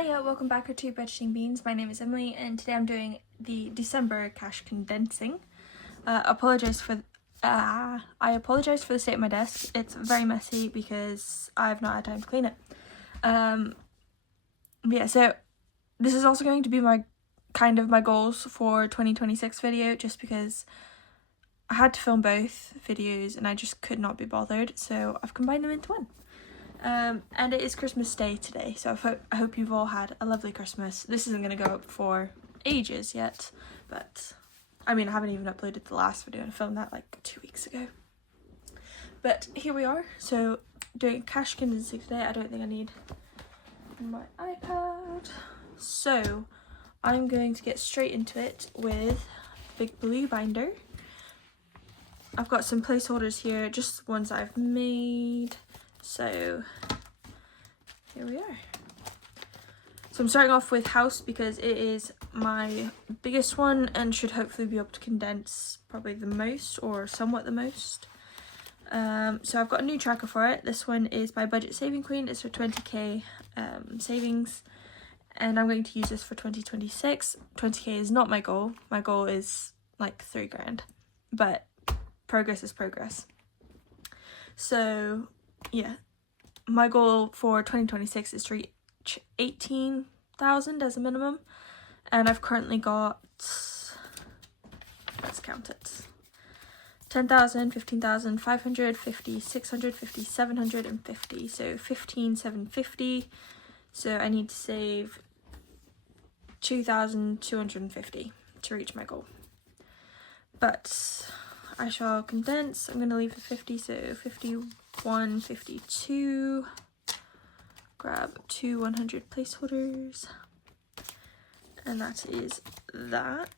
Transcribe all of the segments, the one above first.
Hiya, welcome back to Budgeting Beans. My name is Emily and today I'm doing the December cash condensing. I apologise for the state of my desk. It's very messy because I've not had time to clean it. So this is also going to be my goals for 2026 video, just because I had to film both videos and I just could not be bothered, so I've combined them into one. And it is Christmas Day today, so I hope you've all had a lovely Christmas. This isn't going to go up for ages yet, but I mean, I haven't even uploaded the last video. I filmed that like 2 weeks ago. But here we are, so doing cash condensing today. I don't think I need my iPad. So I'm going to get straight into it with a big blue binder. I've got some placeholders here, just ones I've made. So here we are. So I'm starting off with house because it is my biggest one and should hopefully be able to condense probably the most, or somewhat the most. So I've got a new tracker for it. This one is by Budget Saving Queen. It's for 20k savings, and I'm going to use this for 2026. 20k is not my goal. My goal is like 3 grand, but progress is progress. So yeah, my goal for 2026 is to reach 18,000 as a minimum, and I've currently got, let's count it, 10,000, 15,000, 550, 650, 750, so 15,750. So I need to save 2,250 to reach my goal. But I shall condense. I'm going to leave the 50, so 51, 52. Grab 2 100 placeholders. And that is that.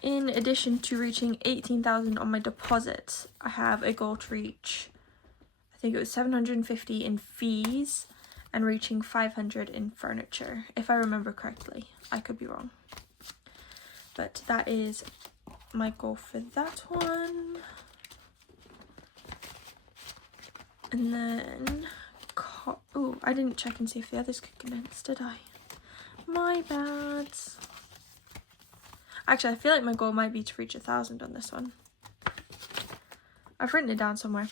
In addition to reaching 18,000 on my deposit, I have a goal to reach, I think it was 750 in fees, and reaching 500 in furniture, if I remember correctly. I could be wrong. But that is my goal for that one. And then, oh, I didn't check and see if the others could condense, did I? My bad. Actually, I feel like my goal might be to reach 1,000 on this one. I've written it down somewhere.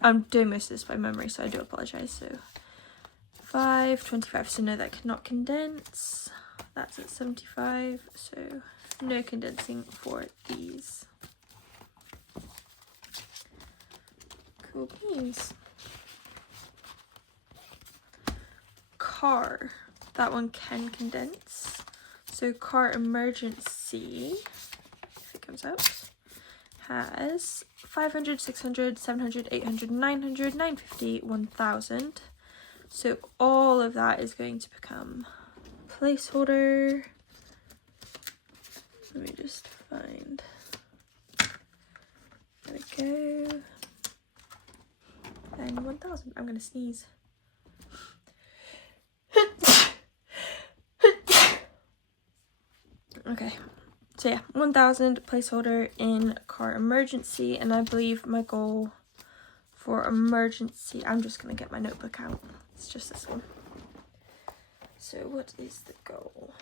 I'm doing most of this by memory, so I do apologise. So 5, 25, so no, that cannot condense. That's at 75, so no condensing for these. Cool beans. Car, that one can condense. So car emergency, if it comes out, has 500, 600, 700, 800, 900, 950, 1,000. So all of that is going to become placeholder. Let me just find, there we go, and 1,000. I'm gonna sneeze. Okay, so yeah, 1,000 placeholder in car emergency, and I believe my goal for emergency, I'm just gonna get my notebook out, it's just this one. So what is the goal?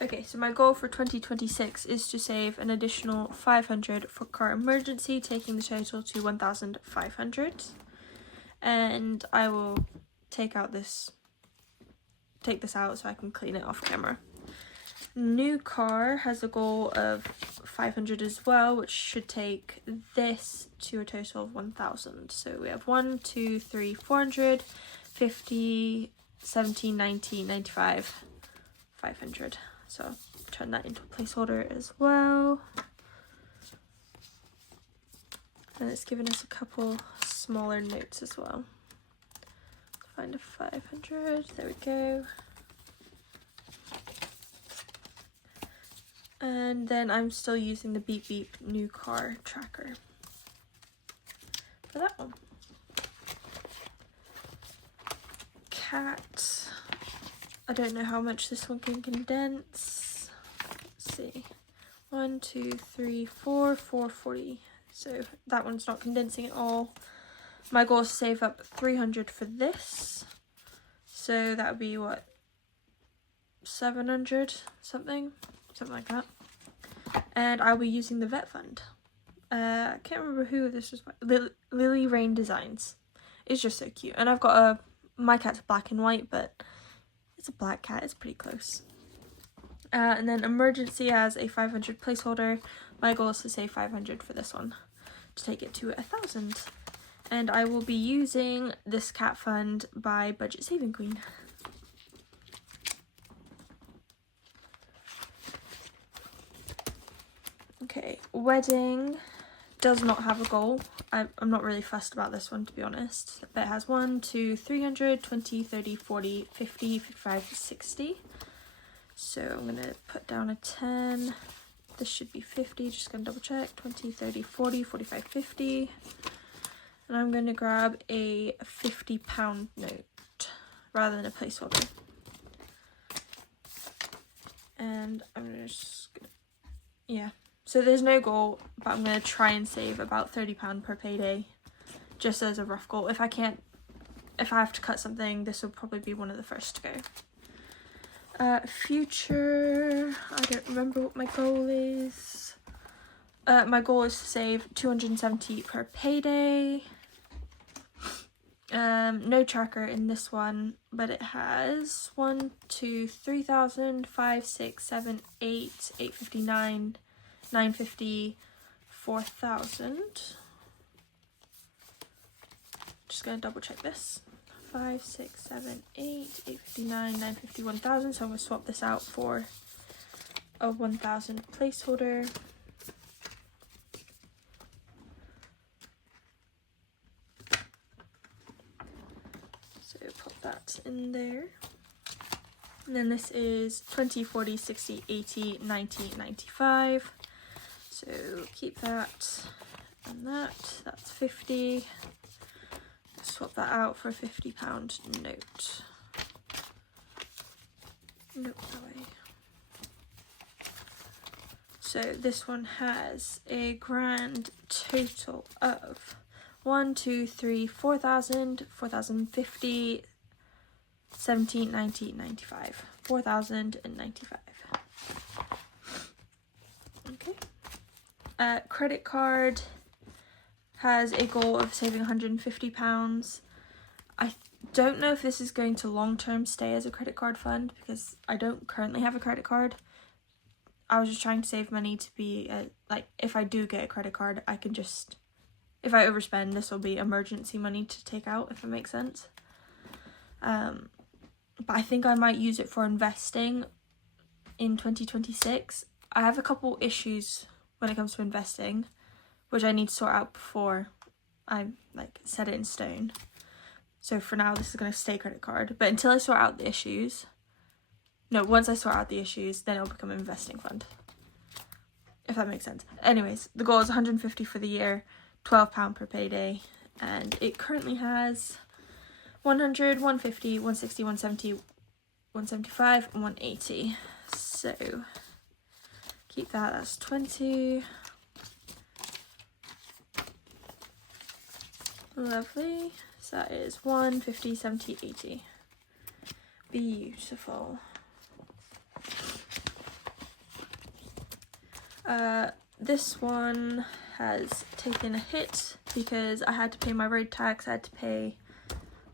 Okay, so my goal for 2026 is to save an additional 500 for car emergency, taking the total to 1,500. And I will take this out so I can clean it off camera. New car has a goal of 500 as well, which should take this to a total of 1,000. So we have 1, 2, 3, 400, 50, 70, 90, 95, 500. So I'll turn that into a placeholder as well. And it's given us a couple smaller notes as well. Find a 500, there we go. And then I'm still using the Beep Beep new car tracker for that one. Cat. I don't know how much this one can condense. Let's see. 1, 2, 3, 4, 440. So that one's not condensing at all. My goal is to save up 300 for this. So that would be what? 700 something like that. And I'll be using the vet fund. I can't remember who this was by. Lily Rain Designs. It's just so cute. And I've got my cat's black and white, but it's a black cat. It's pretty close. And then emergency as a 500 placeholder. My goal is to save 500 for this one to take it to 1,000. And I will be using this cat fund by Budget Saving Queen. Okay, wedding does not have a goal. I'm not really fussed about this one, to be honest. But it has 1, 2, 300, 20, 30, 40, 50, 55, 60. So I'm going to put down a 10. This should be 50, just going to double check. 20, 30, 40, 45, 50. And I'm going to grab a £50 note rather than a placeholder. And I'm just gonna, yeah. So there's no goal, but I'm going to try and save about £30 per payday, just as a rough goal. If I have to cut something, this will probably be one of the first to go. Future, I don't remember what my goal is. My goal is to save 270 per payday. No tracker in this one, but it has 1, 2, 3,000, 5, 6, 7, 8, 859, 950, 4,000. Just gonna double check this. 5, 6, 7, 8, 859, 950, 1,000. So I'm gonna swap this out for a 1,000 placeholder. So pop that in there. And then this is 20, 40, 60, 80, 90, 95. So keep that and that. That's 50. Swap that out for a £50 note. Nope, that way. So this one has a grand total of 1, 2, 3, 4,000, 4,050, 17, 90, 95. 4,095. Okay. Credit card has a goal of saving £150. I don't know if this is going to long-term stay as a credit card fund because I don't currently have a credit card. I was just trying to save money to be, like, if I do get a credit card, I can just, if I overspend, this will be emergency money to take out, if it makes sense. But I think I might use it for investing in 2026. I have a couple issues when it comes to investing, which I need to sort out before I set it in stone. So for now, this is going to stay credit card. But until I sort out the issues, once I sort out the issues, then it'll become an investing fund. If that makes sense. Anyways, the goal is 150 for the year, £12 per payday. And it currently has 100, 150, 160, 170, 175, and 180. So keep that, that's 20. Lovely. So that is 150, 70, 80. Beautiful. This one has taken a hit because I had to pay my road tax, I had to pay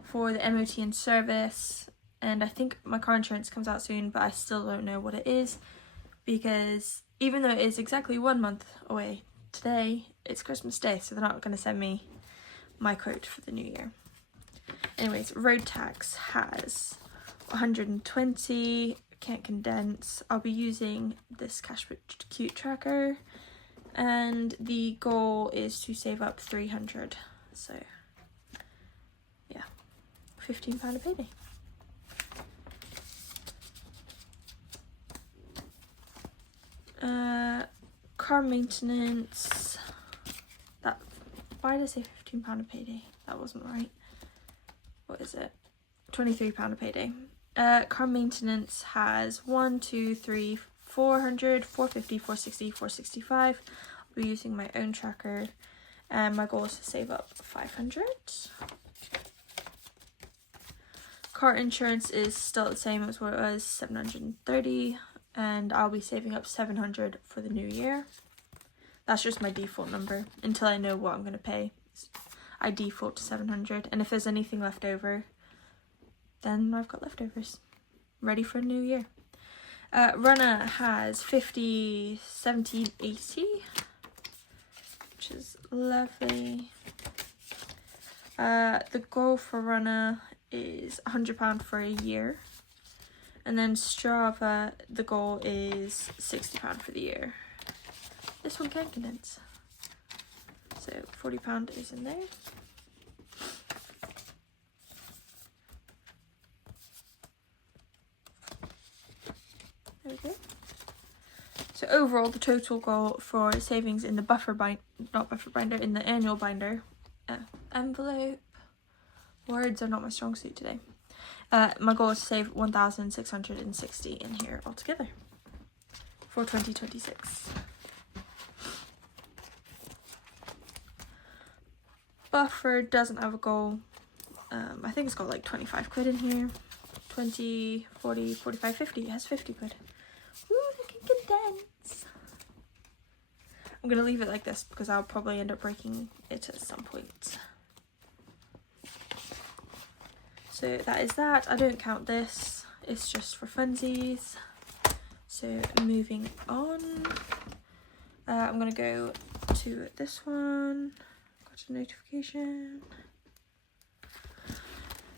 for the MOT and service, and I think my car insurance comes out soon, but I still don't know what it is because even though it is exactly 1 month away today, it's Christmas Day, so they're not going to send me my quote for the new year. Anyways, road tax has 120, can't condense. I'll be using this Cash Cute tracker, and the goal is to save up 300. So yeah, £15 a payday. Car maintenance. Why did I say £15 a payday? That wasn't right. What is it? £23 a payday. Car maintenance has 1, 2, 3, 400, 450, 460, 465. I'll be using my own tracker, and my goal is to save up 500. Car insurance is still the same as what it was, 730, and I'll be saving up 700 for the new year. That's just my default number until I know what I'm going to pay. I default to 700, and if there's anything left over, then I've got leftovers ready for a new year. Runner has 50, 70, 80, which is lovely. The goal for Runner is £100 for a year, and then Strava, the goal is £60 for the year. This one can condense, so £40 is in there. There we go. So overall, the total goal for savings in the in the annual binder, envelope, words are not my strong suit today. My goal is to save 1,660 in here altogether for 2026. Buffer doesn't have a goal. I think it's got like 25 quid in here. 20, 40, 45, 50. It has 50 quid. Ooh, they can condense. I'm going to leave it like this because I'll probably end up breaking it at some point. So that is that. I don't count this. It's just for funsies. So moving on. I'm going to go to this one. Got a notification.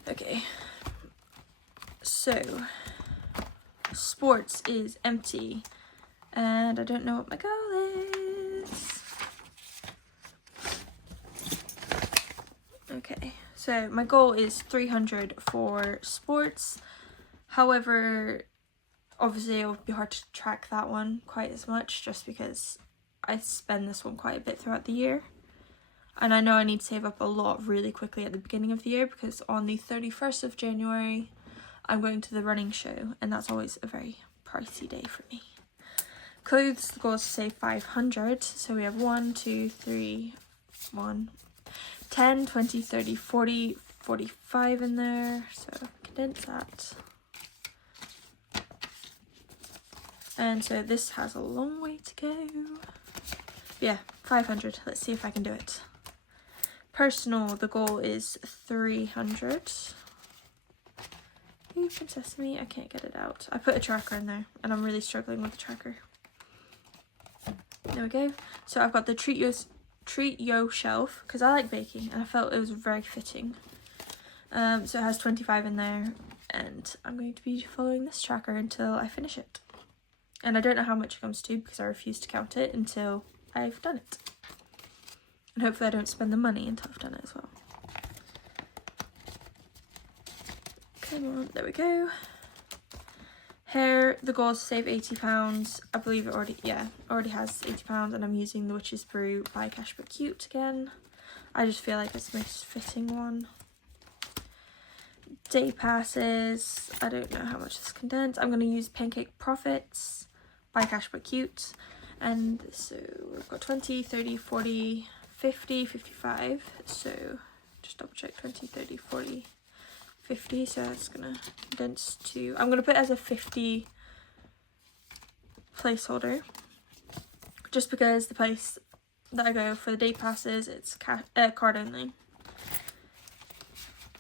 Okay. So, sports is empty, and I don't know what my goal is. Okay, so my goal is 300 for sports. However, obviously it would be hard to track that one quite as much just because I spend this one quite a bit throughout the year. And I know I need to save up a lot really quickly at the beginning of the year because on the 31st of January, I'm going to the running show, and that's always a very pricey day for me. Clothes, the goal is to save 500. So we have 1, 2, 3, 10, 20, 30, 40, 45 in there. So condense that. And so this has a long way to go. Yeah, 500. Let's see if I can do it. Personal, the goal is 300. Open sesame, I can't get it out. I put a tracker in there and I'm really struggling with the tracker. There we go. So I've got the treat yo shelf because I like baking and I felt it was very fitting. So it has 25 in there, and I'm going to be following this tracker until I finish it. And I don't know how much it comes to because I refuse to count it until I've done it. And hopefully I don't spend the money until I've done it as well. Come on, there we go. Hair, the goal is to save £80. I believe it already has £80, and I'm using the Witch's Brew by Cash But Cute again. I just feel like it's the most fitting one. Day passes, I don't know how much this condensed. I'm going to use Pancake Profits by Cash But Cute. And so we've got 20, 30, 40, 50, 55. So just double check 20, 30, 40, 50. So that's going to condense to, I'm going to put it as a 50 placeholder. Just because the place that I go for the day passes, it's card only.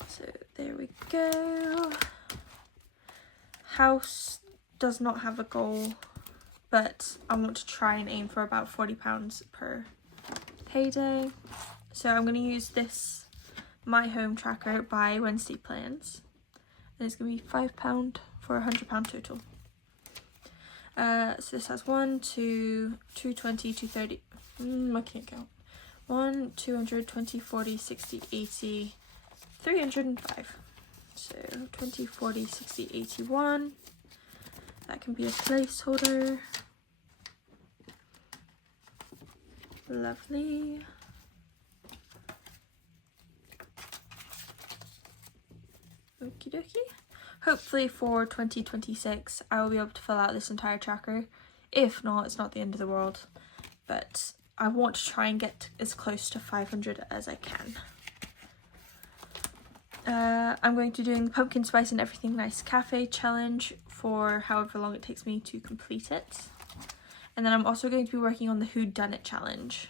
So there we go. House does not have a goal, but I want to try and aim for about £40 per payday. So I'm going to use this My Home Tracker by Wednesday Plans, and it's going to be £5 for £100 total. So this has 1, 2, 220, 230, I can't count. 1, 200, 20, 40, 60, 80, 305. So 20, 40, 60, 81. That can be a placeholder. Lovely. Okie dokie. hopefully for 2026 I will be able to fill out this entire tracker. If not, it's not the end of the world, but I want to try and get as close to 500 as I can. I'm going to be doing the pumpkin spice and everything nice cafe challenge for however long it takes me to complete it. And then I'm also going to be working on the Who Done It challenge.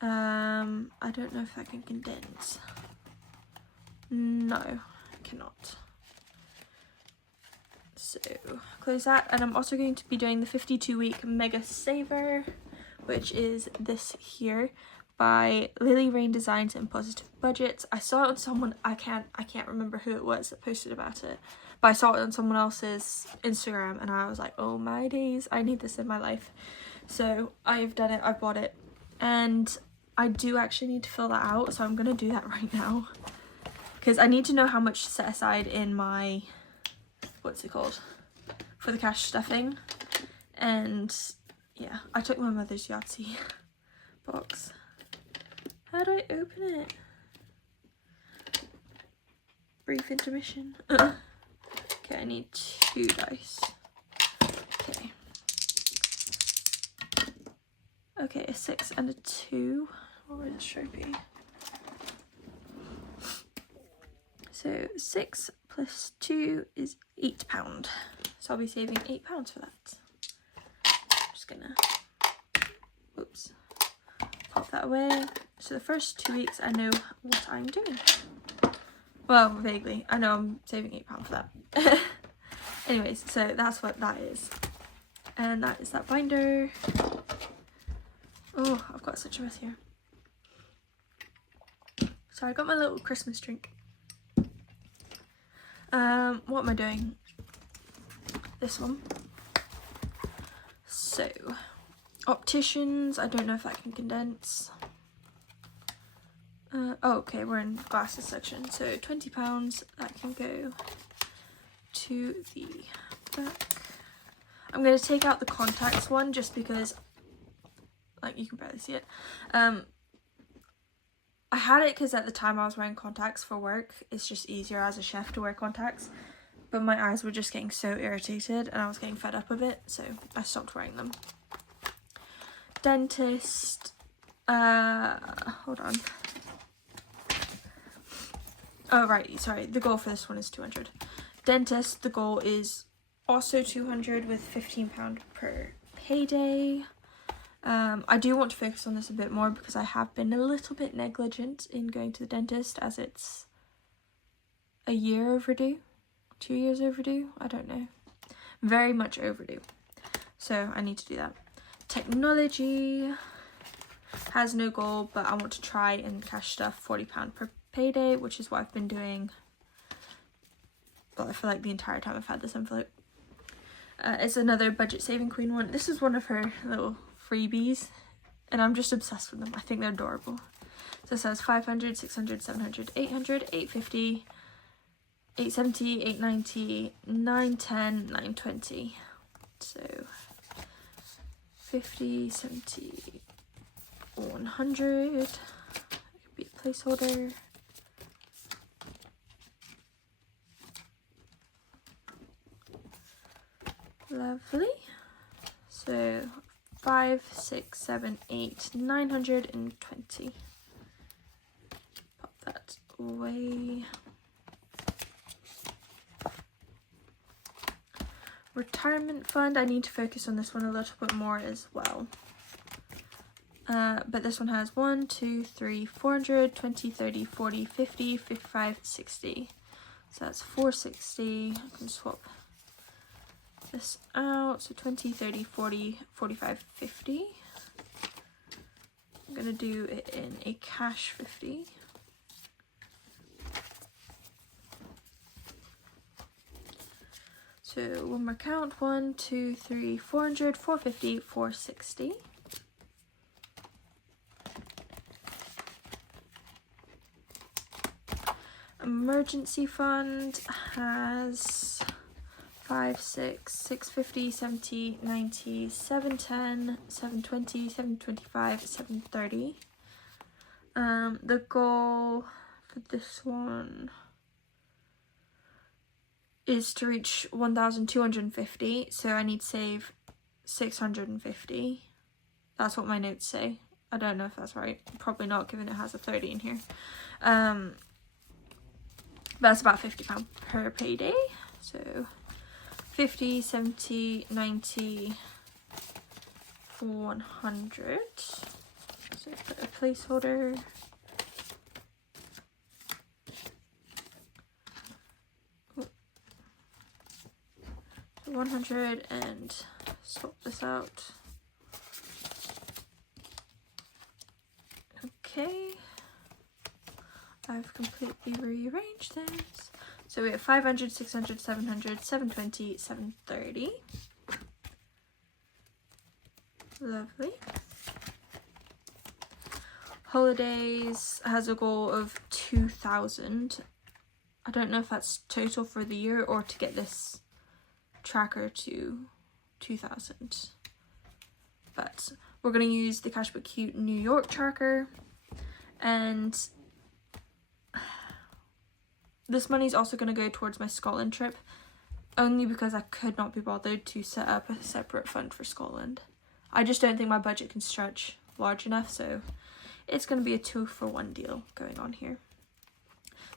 I don't know if I can condense. No, I cannot. So close that, and I'm also going to be doing the 52-week Mega Saver, which is this here by Lily Rain Designs and Positive Budgets. I saw it on someone, I can't remember who it was that posted about it, but I saw it on someone else's Instagram and I was like, oh my days, I need this in my life. So I've done it, I've bought it, and I do actually need to fill that out, so I'm gonna do that right now because I need to know how much to set aside in my, what's it called, for the cash stuffing. And yeah, I took my mother's Yahtzee box. How do I open it? Brief intermission. Okay, I need 2 dice. Okay. Okay, a 6 and a 2. What would it should be? So 6 plus 2 is £8. So I'll be saving £8 for that. I'm just gonna, oops, pop that away. So the first 2 weeks I know what I'm doing. Well, vaguely. I know I'm saving £8 for that. Anyways, so that's what that is. And that is that binder. Oh, I've got such a mess here. So I got my little Christmas drink. What am I doing? This one. So, opticians, I don't know if I can condense. Oh, okay, we're in glasses section. So £20, that can go to the back. I'm going to take out the contacts one just because, like, you can barely see it. I had it because at the time I was wearing contacts for work. It's just easier as a chef to wear contacts. But my eyes were just getting so irritated and I was getting fed up of it, so I stopped wearing them. Dentist, hold on. Oh right, sorry, the goal for this one is 200. Dentist, the goal is also 200 with £15 per payday. I do want to focus on this a bit more because I have been a little bit negligent in going to the dentist, as it's a year overdue, 2 years overdue, I don't know. Very much overdue. So I need to do that. Technology has no goal, but I want to try and cash stuff £40 per payday, which is what I've been doing, well, I feel like the entire time I've had this envelope. It's another budget saving queen one. This is one of her little freebies and I'm just obsessed with them. I think they're adorable. So it says 500, 600, 700, 800, 850, 870, 890, 910, 920. So 50, 70, 100. It could be a placeholder. Lovely. So 5, 6, 7, 8, 920. Pop that away. Retirement fund, I need to focus on this one a little bit more as well. But this one has 1, 2, 3, 400, 20, 30, 40, 50, 55, 60. So that's 460. I can swap this out. So 20, 30, 40, 45, 50. I'm going to do it in a cash 50. So one more count, 1, 2, 3, 400, 450, 460. Emergency fund has 5, 6, 650, 70, 90, 710, 720, 725, 730. The goal for this one is to reach 1,250, so I need to save 650. That's what my notes say. I don't know if that's right. Probably not, given it has a 30 in here. That's about £50 per payday. So 50, 70, 90, 100. So put a placeholder. Oh. 100 and swap this out. Okay. I've completely rearranged this. So we have 500, 600, 700, 720, 730. Lovely. Holidays has a goal of 2,000. I don't know if that's total for the year or to get this tracker to 2,000. But we're going to use the Cashbook Cute New York tracker. And this money is also going to go towards my Scotland trip, only because I could not be bothered to set up a separate fund for Scotland. I just don't think my budget can stretch large enough, so it's going to be a 2-for-1 deal going on here.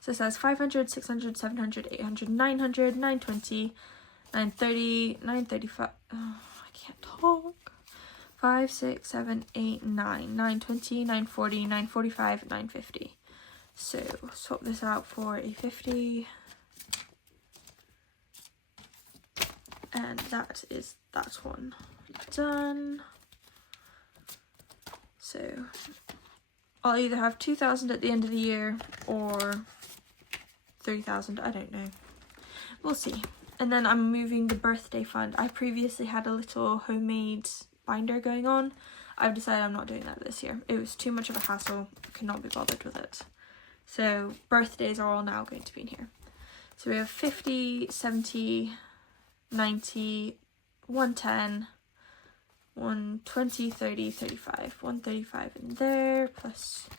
So it says 500, 600, 700, 800, 900, 920, 930, 935. Oh, I can't talk. 5, 6, 7, 8, 9, 920, 940, 945, 950. So swap this out for a 50. And that is that one done. So I'll either have 2,000 at the end of the year or 3,000, I don't know. We'll see. And then I'm moving the birthday fund. I previously had a little homemade binder going on. I've decided I'm not doing that this year. It was too much of a hassle. I could not be bothered with it. So birthdays are all now going to be in here. So we have 50, 70, 90, 110, 120, 30, 35. 135 in there, plus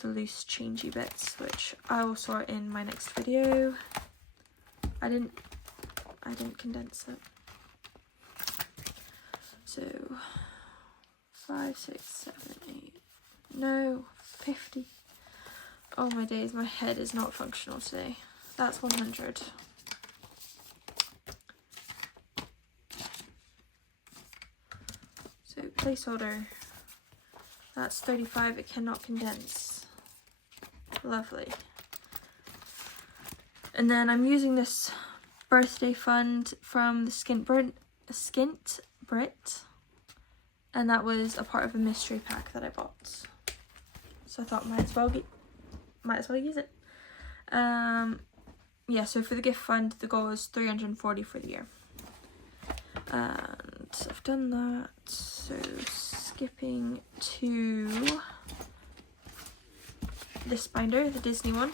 the loose changey bits, which I will sort in my next video. I didn't condense it. So 5, 6, 7, 8. No, 50. Oh my days, my head is not functional today. That's 100. So placeholder. That's 35. It cannot condense. Lovely. And then I'm using this birthday fund from the Skint Brit, and that was a part of a mystery pack that I bought. So I thought might as well use it. Yeah, so for the gift fund, the goal is 340 for the year. And I've done that. So skipping to this binder, the Disney one.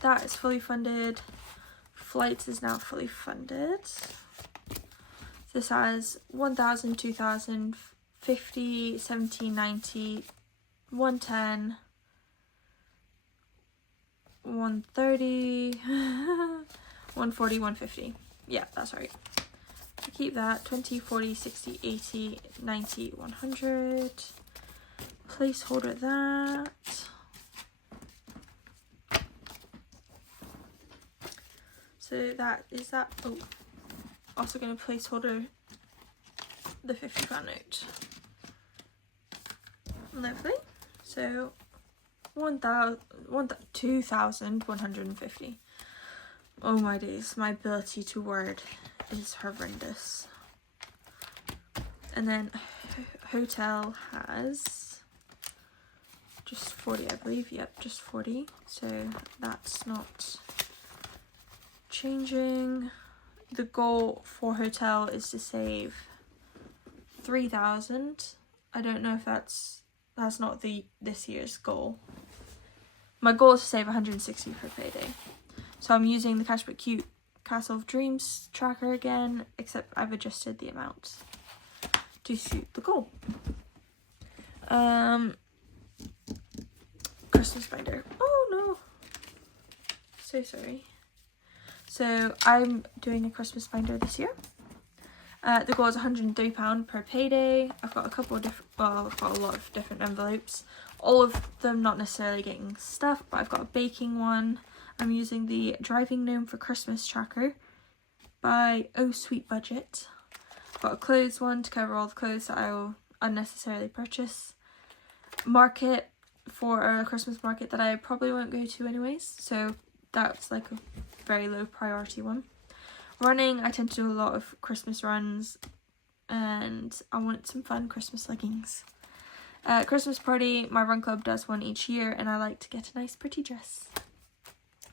That is fully funded. Flights is now fully funded. This has 1,000, 2,000, 50, 70, 90, 110, 130, 140, 150. Yeah, that's right. So keep that. 20, 40, 60, 80, 90, 100. Placeholder that. So that is that. Oh, also going to placeholder the £50 note. Lovely. So 2,150. Oh my days, my ability to word is horrendous. And then hotel has just 40, I believe. Yep, just 40. So that's not changing. The goal for hotel is to save 3,000. I don't know if that's not this year's goal. My goal is to save 160 per payday. So I'm using the Cashbook Cute Castle of Dreams tracker again, except I've adjusted the amount to suit the goal. Christmas binder. Oh no. So sorry. So I'm doing a Christmas binder this year. The goal is £103 per payday. I've got a couple of different, well, I've got a lot of different envelopes. All of them not necessarily getting stuff, but I've got a baking one. I'm using the Driving Gnome for Christmas tracker by Oh Sweet Budget. I've got a clothes one to cover all the clothes that I will unnecessarily purchase. Market for a Christmas market that I probably won't go to anyways, so that's like a very low priority one. Running, I tend to do a lot of Christmas runs, and I want some fun Christmas leggings. Christmas party, my run club does one each year, and I like to get a nice pretty dress.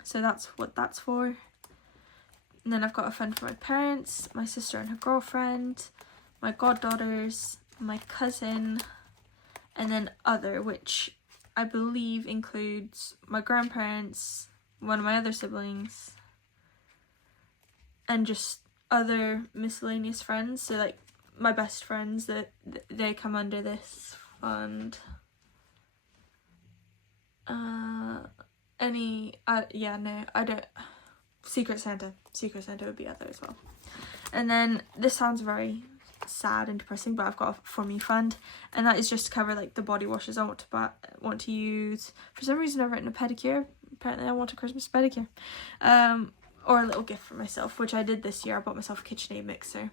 So that's what that's for. And then I've got a fund for my parents, my sister and her girlfriend, my goddaughters, my cousin, and then other, which I believe includes my grandparents, one of my other siblings, and just other miscellaneous friends. So like my best friends, that they come under this fund. Secret Santa would be other as well. And then this sounds very sad and depressing, but I've got a For Me fund, and that is just to cover like the body washes I want to use. For some reason I've written a pedicure. Apparently I want a Christmas pedicure. Or a little gift for myself, which I did this year. I bought myself a KitchenAid mixer.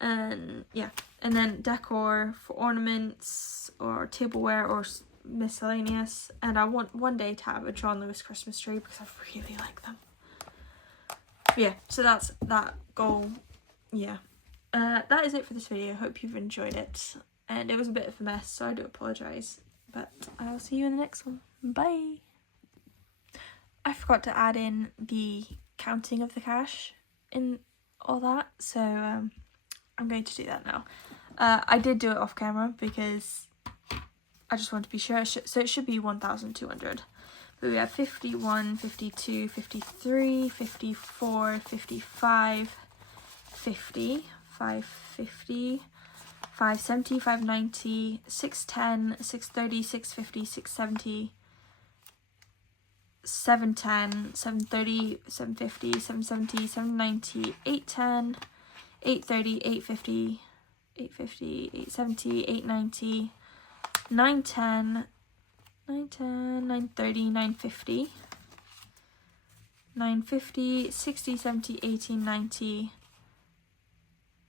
And yeah, and then decor for ornaments or tableware or miscellaneous. And I want one day to have a John Lewis Christmas tree because I really like them. But yeah, so that's that goal. Yeah, that is it for this video. Hope you've enjoyed it. And it was a bit of a mess, so I do apologise. But I'll see you in the next one. Bye! I forgot to add in the counting of the cash in all that, so I'm going to do that now. I did do it off camera because I just want to be sure. So it should be 1,200. But we have 51, 52, 53, 54, 55, 50, 550, 570, 590, 610, 630, 650, 670, 710, 730, 750, 770, 790, 810, 830, 850, 850, 870, 890, 910, 910, 930, 950, 950, 60, 70, 80, 90,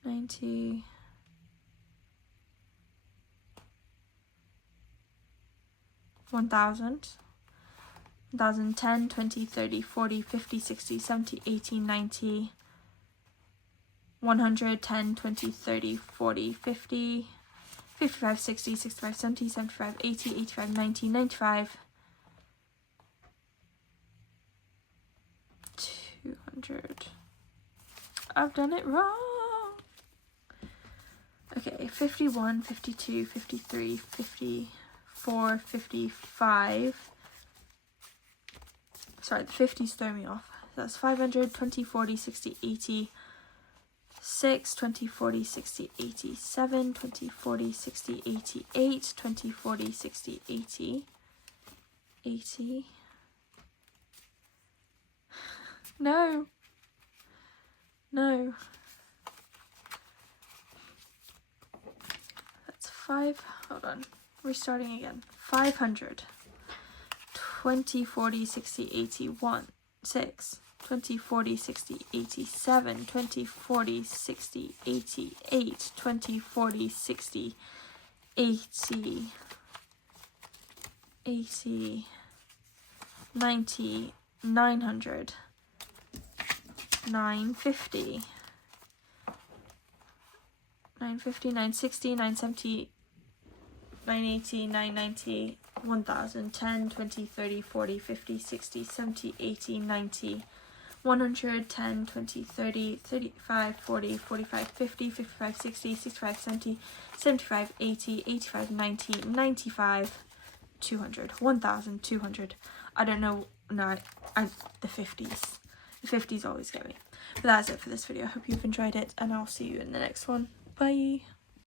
90, 1,000. 10, 20, 30, 40, 50, 60, 70, 80, 90, 100, 10, 20, 30, 40, 50, 55, 60, 65, 70, 75, 80, 85, 90, 95, 200. I've done it wrong. Okay, 51, 52, 53, 54, 55. Sorry, the 50s throw me off. That's 500, 20, 40, 60, 80, 6, 20, 40, 60, 87, 20, 40, 60, 88, 20, 40, 60, 80, 80. No. No. That's 5. Hold on. Restarting again. 500. 20, 40, 60, 81, 6, 20, 40, 60, 87, 20, 40, 60, 88, 20, 40, 60, 80, 80, 90, 900, 950, 950, 960, 970, 980, 990, 1,000, 10, 20, 30, 40, 50, 60, 70, 80, 90, 100, 10, 20, 30, 35, 40, 45, 50, 55, 60, 65, 70, 75, 80, 85, 90, 95, 200, 1,200. I don't know, no, the 50s. The 50s always get me. But that's it for this video. I hope you've enjoyed it, and I'll see you in the next one. Bye!